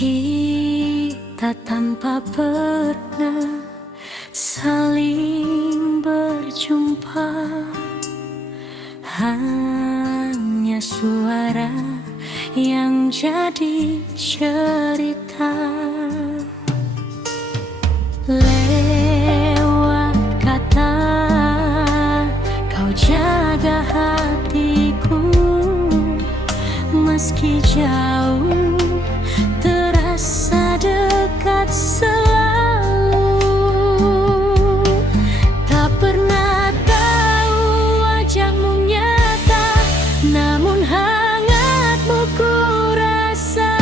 Kita tanpa pernah saling berjumpa, hanya suara yang jadi cerita. Lewat kata kau jaga hatiku, meski jauh terasa dekat selalu. Tak pernah tahu wajahmu nyata, namun hangatmu ku rasa.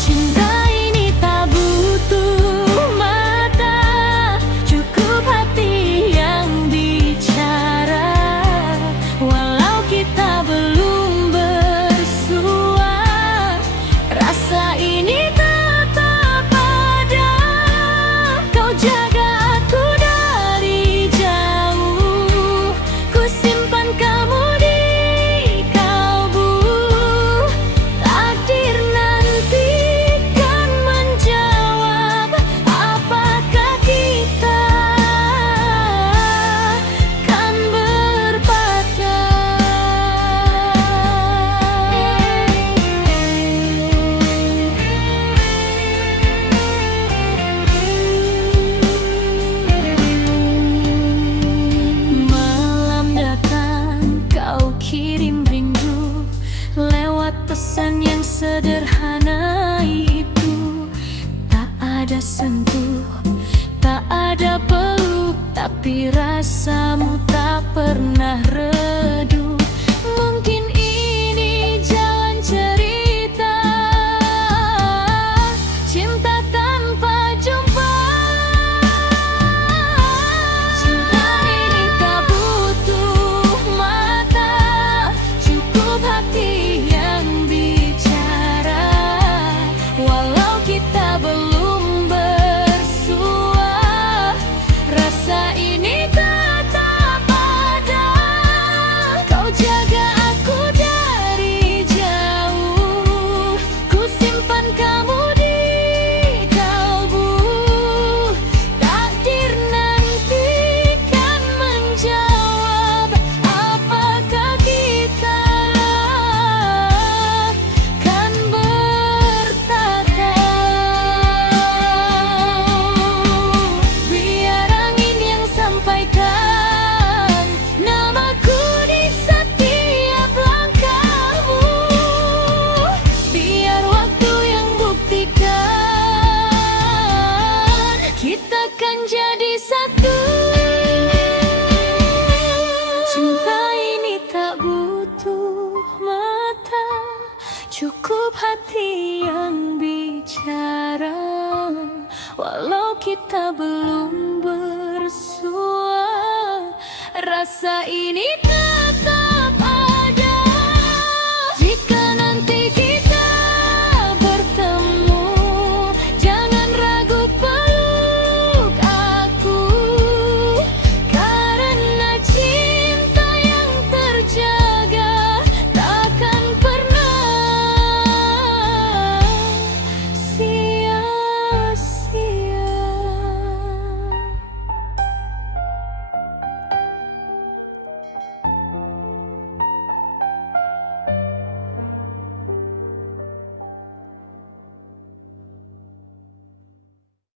Cinta ini tak butuh mata, cukup hati yang bicara. Walau kita belum bersua, rasa ini tetap ada. Kau jaga aku dari jauh, ku simpan kamu di kalbu. Takdir nanti kan menjawab, apakah kita kan berpatah. Malam datang, kau kirim rindu lewat pesan yang sederhana itu. Tak ada sentuh, tak ada peluk, tapi rasamu tak pernah redup. Mungkin ini jalan cerita, cinta tanpa jumpa. Cinta ini tak butuh mata, cukup hati yang bicara. Walau kita belum bersua, rasa ini tetap ada. Kau jaga aku dari jauh, ku simpan kamu di kalbu. Takdir nanti kan menjawab, apakah kita kan bertata. Biar angin yang sampaikan namaku di setiap langkahmu, biar waktu yang buktikan kita kan jadi satu. Cinta ini tak butuh mata, cukup hati yang bicara. Walau kita belum bersua, rasa ini tak